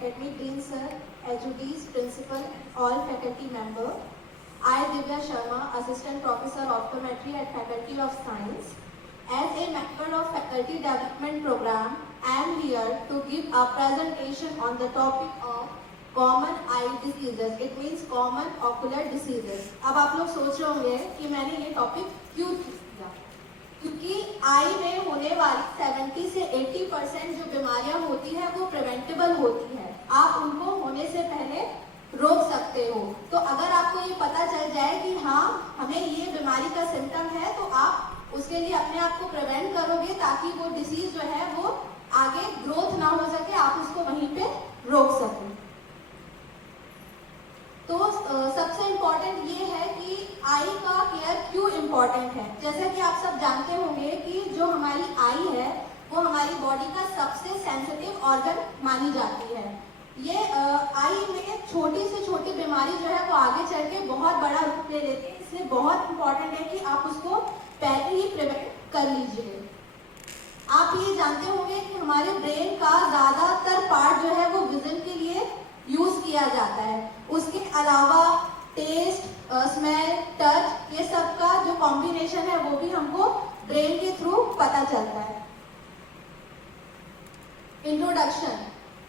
Academic Dean Sir, HODs, Principal, all faculty member. I, Divya Sharma, Assistant Professor Optometry at Faculty of Science. As a member of Faculty Development Program, I am here to give a presentation on the topic of common I diseases, it means common ocular diseases. अब आप लोग सोच रहे होंगे कि मैंने ये topic क्यों किया, क्योंकि आई में होने वाली 70 से 80% जो बीमारियां होती है वो प्रिवेंटेबल होती है, आप उनको होने से पहले रोक सकते हो। तो अगर आपको ये पता चल जाए कि हाँ हमें ये बीमारी का सिम्टम है, तो आप उसके लिए अपने आप को प्रिवेंट करोगे ताकि वो डिसीज जो है वो आगे ग्रोथ ना हो सके, आप उसको वहीं पे रोक सकें। तो सबसे इम्पॉर्टेंट ये है कि आई का केयर क्यों इम्पॉर्टेंट है। जैसा कि आप सब जानते होंगे कि जो हमारी आई है वो हमारी बॉडी का सबसे सेंसिटिव ऑर्गन मानी जाती है। ये आई में छोटी से छोटी बीमारी जो है वो आगे चल के बहुत बड़ा रूप ले लेती है, इसलिए बहुत इम्पॉर्टेंट है कि आप उसको पहले ही प्रिवेंट कर लीजिए। आप ये जानते होंगे कि हमारे ब्रेन का ज़्यादातर पार्ट जो है वो विजन के लिए यूज किया जाता है। उसके अलावा टेस्ट, स्मेल, टच, ये सब का जो कॉम्बिनेशन है वो भी हमको ब्रेन के थ्रू पता चलता है। इंट्रोडक्शन।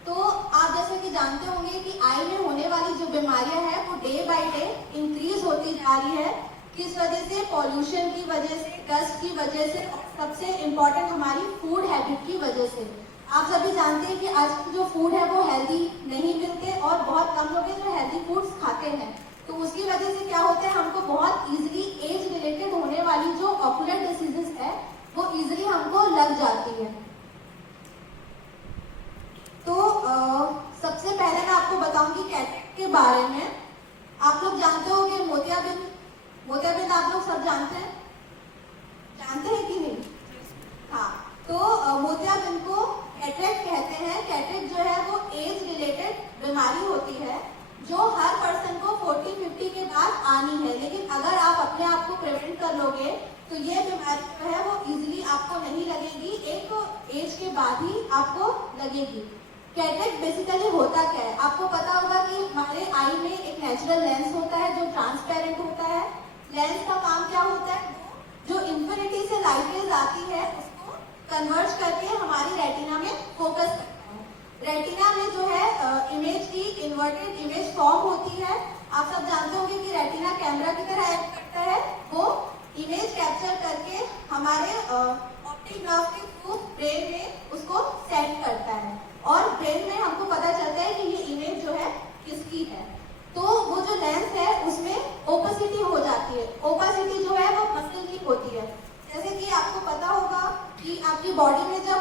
तो आप जैसे कि जानते होंगे कि आई में होने वाली जो बीमारियां हैं वो डे बाय डे इंक्रीज होती जा रही है। किस वजह से? पॉल्यूशन की वजह से, डस्ट की वजह से, और सबसे इम्पॉर्टेंट हमारी फूड हैबिट की वजह से। आप सभी जानते हैं कि आजकल जो फूड है वो हेल्दी नहीं मिलते और बहुत कम लोग हैं जो हेल्दी फूड्स खाते हैं। तो उसकी वजह से क्या होता है, हमको बहुत इजीली एज रिलेटेड होने वाली जो ऑकुलर डिसीजेस है वो इजीली हमको लग जाती है। तो सबसे पहले मैं आपको बताऊंगी कैटरेक्ट के बारे में। आप लोग जानते हो कि मोतियाबिंद आप लोग सब जानते हैं कि नहीं? हाँ, तो मोतियाबिंद को कैटरेक्ट कहते हैं। कैटरेक्ट जो है वो एज रिलेटेड बीमारी होती है जो हर पर्सन को 40-50 के बाद आनी है, लेकिन अगर आप अपने आप को प्रिवेंट कर लोगे तो ये बीमारी जो है वो इजीली आपको नहीं लगेगी, एक एज के बाद ही आपको लगेगी। कैटरेक्ट बेसिकली होता क्या है? आपको पता होगा कि हमारे आई में एक नेचुरल लेंस होता है जो ट्रांसपेरेंट होता है। लेंस का काम क्या होता है? जो इंफिनिटी से लाइट रेज आती है उसको कन्वर्ज करके हमारी रेटिना में फोकस करता है। रेटिना में जो है इमेज की इन्वर्टेड इमेज फॉर्म होती है। आप सब जानते होंगे कि रेटिना कैमरा की तरह एक्ट करता है, वो इमेज कैप्चर करके हमारे ऑप्टिक नर्व के थ्रू ब्रेन में उसको सेंड करता है और ब्रेन में हमको पता चलता है कि ये इमेज जो है किसकी है। तो वो जो लेंस है उसमें ओपेसिटी हो जाती है। ओपेसिटी जो है वो मसल की होती है। जैसे कि आपको पता होगा कि आपकी बॉडी में जब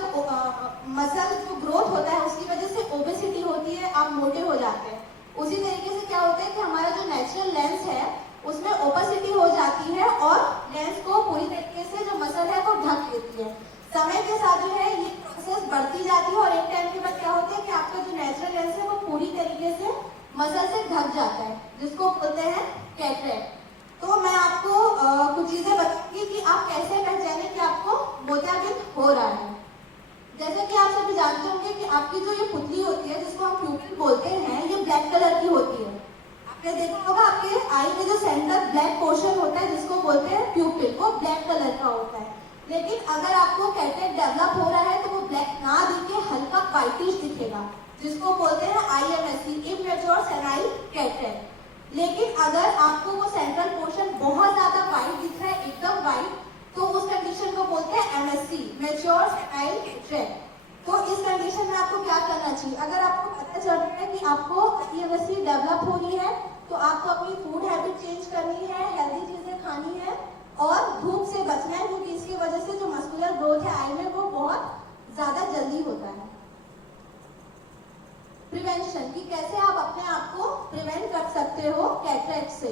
मसल जो ग्रोथ होता है उसकी वजह से ओबेसिटी होती है, आप मोटे हो जाते हैं। उसी तरीके से क्या होता है कि हमारा जो नेचुरल लेंस है उसमें ओपेसिटी हो जाती है और लेंस को पूरी तरीके से जो मसल है वो ढक लेती है। समय के साथ जो है ये प्रोसेस बढ़ती जाती है और एक टाइम के बाद क्या होता है कि आपका जो नेचुरल लेंस है वो पूरी तरीके से मसल से ढक जाता है, जिसको बोलते हैं कैटरेक्ट। तो मैं आपको कुछ चीजें बताऊंगी कि आप कैसे पहचाने कि आपको मोतियाबिंद हो रहा है। जैसे कि आप सभी जानते होंगे कि आपकी जो ये पुतली होती है जिसको हम प्यूपिल बोलते हैं, ये ब्लैक कलर की होती है। आपने देखा होगा आपके आई में जो सेंटर ब्लैक पोर्शन होता है जिसको बोलते हैं प्यूपिल, वो ब्लैक कलर का होता है। लेकिन अगर आपको कैटरेक्ट डेवलप हो रहा है तो वो ब्लैक ना दिखे, हल्का व्हाइटिश दिखेगा, जिसको बोलते हैं IMSC, इमैच्योर सेनाइल कैटरेक्ट। लेकिन अगर आपको वो सेंट्रल पोर्शन बहुत ज्यादा वाइट दिख रहा है, एकदम वाइट, तो उस कंडीशन को बोलते हैं MSC, मैच्योर सेनाइल कैटरेक्ट। तो इस कंडीशन में आपको क्या करना चाहिए? अगर आपको पता चल रहा है कि आपको IMSC डेवलप हो रही है तो आपको अपनी फूड हैबिट चेंज करनी है, हेल्दी चीजें खानी है और धूप से बचना है, क्योंकि इसकी वजह से जो मस्कुलर ग्रोथ है आई में वो बहुत ज्यादा जल्दी होता है। प्रिवेंशन, कि कैसे आप अपने आप को प्रिवेंट कर सकते हो कैटरेक्ट से।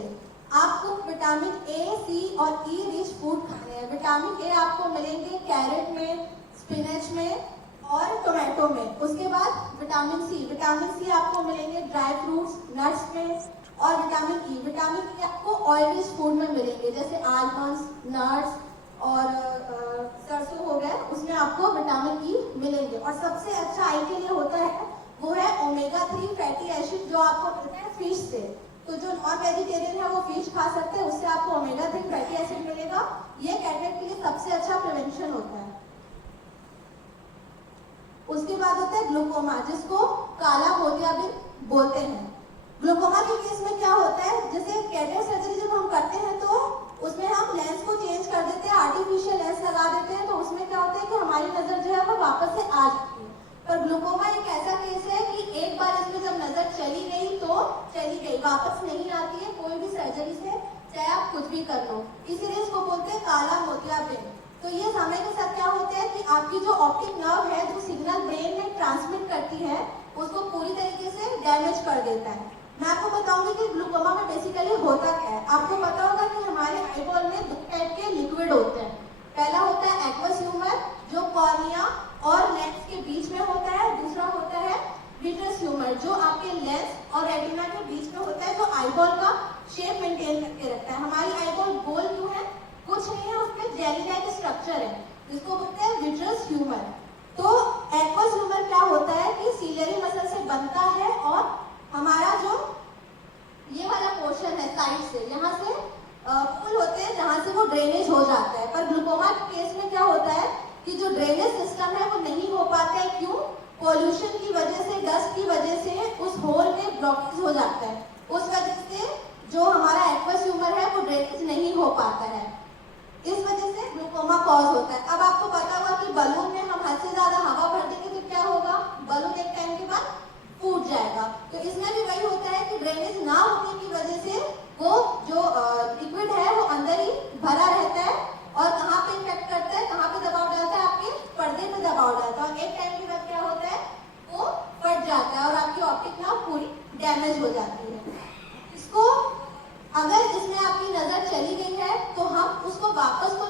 आपको विटामिन A, C और E रिच फूड खाने हैं। विटामिन A आपको मिलेंगे कैरेट में, स्पिनच में और टोमेटो में। उसके बाद विटामिन C आपको मिलेंगे ड्राई फ्रूट्स, नट्स में। और विटामिन E आपको ऑयल रिच फूड में मिलेंगे, जैसे आलमंड्स, नट्स और सरसों हो गए, उसमें आपको विटामिन E मिलेंगे। और सबसे अच्छा आई के लिए होता है वो है ओमेगा 3 फिश से। तो जो नॉन वेजिटेरियन है वो फिश खा सकते हैं, उससे आपको ओमेगा 3 फैटी एसिड मिलेगा। ये कैटरेक्ट के लिए सबसे अच्छा प्रिवेंशन होता है। उसके बाद होता है ग्लूकोमा, जिसको काला मोतियाबिंद बोलते हैं। ग्लूकोमा के केस में क्या होता है, जैसे कैटरेक्ट सर्जरी जब हम करते हैं तो उसमें हम लेंस को चेंज कर देते हैं, आर्टिफिशियल लेंस लगा देते हैं, तो उसमें क्या होता है कि हमारी नजर जो है वो वापस से आ जाती है। पर ग्लूकोमा एक ऐसा केस है कि एक बार इसमें जब नजर चली गई तो चली गई, वापस नहीं आती है कोई भी सर्जरी से, चाहे आप कुछ भी कर लो। इसीलिए इसको बोलते हैं काला मोतियाबिंद। तो ये समय के साथ क्या होता है कि आपकी जो ऑप्टिक नर्व है, जो सिग्नल ब्रेन में ट्रांसमिट करती है, उसको पूरी तरीके से डैमेज कर देता है। मैं आपको बताऊंगी कि ग्लूकोमा में बेसिकली होता क्या है। आपको पता होगा कि हमारे आईबॉल में दो टाइप के लिक्विड होते हैं। पहला होता है एक्वस ह्यूमर, जो कॉर्निया और लेंस के बीच में होता है। दूसरा होता है विट्रस ह्यूमर, जो आपके लेंस और रेटिना के बीच में होता है, जो आईबॉल का शेप मेंटेन करके रखता है। हमारी आईबॉल गोल क्यों है? कुछ नहीं है, उसमें जेली लाइक स्ट्रक्चर है, जिसको बोलते हैं विट्रस ह्यूमर। तो एक्वस ह्यूमर क्या होता है कि सीलियरी मसल से बनता है, और हमारा जो ये वाला पोर्शन है साइड से, यहाँ से पुल होते हैं जहाँ से वो ड्रेनेज हो जाता है। पर ग्लूकोमा के केस में क्या होता है कि जो ड्रेनेज सिस्टम है वो नहीं हो पाता है। क्यों? पॉल्यूशन की वजह से, डस्ट की वजह से उस होल में ब्लॉकेज हो जाता है। उस वजह से जो हमारा एक्वस ह्यूमर है वो ड्रेनेज नहीं हो पाता है। इस वजह से ग्लूकोमा कॉज होता है। अब आपको पता होगा कि बलून में हम हद से ज्यादा हवा भर देंगे तो क्या होगा? बलून एक टाइम के बाद फूट जाएगा। तो इसमें भी वही होता है कि ड्रेनेज ना होने की वजह से वो जो लिक्विड है वो अंदर ही भरा रहता है, और कहाँ पे इफेक्ट करता है, कहाँ पे दबाव डालता है? आपके पर्दे पे दबाव डालता है, और एक टाइम के बाद क्या होता है, वो फट जाता है और आपकी ऑप्टिक नर्व पूरी डैमेज हो जाती है। इसको अगर इसमें आपकी नजर चली गई है तो हम उसको वापस तो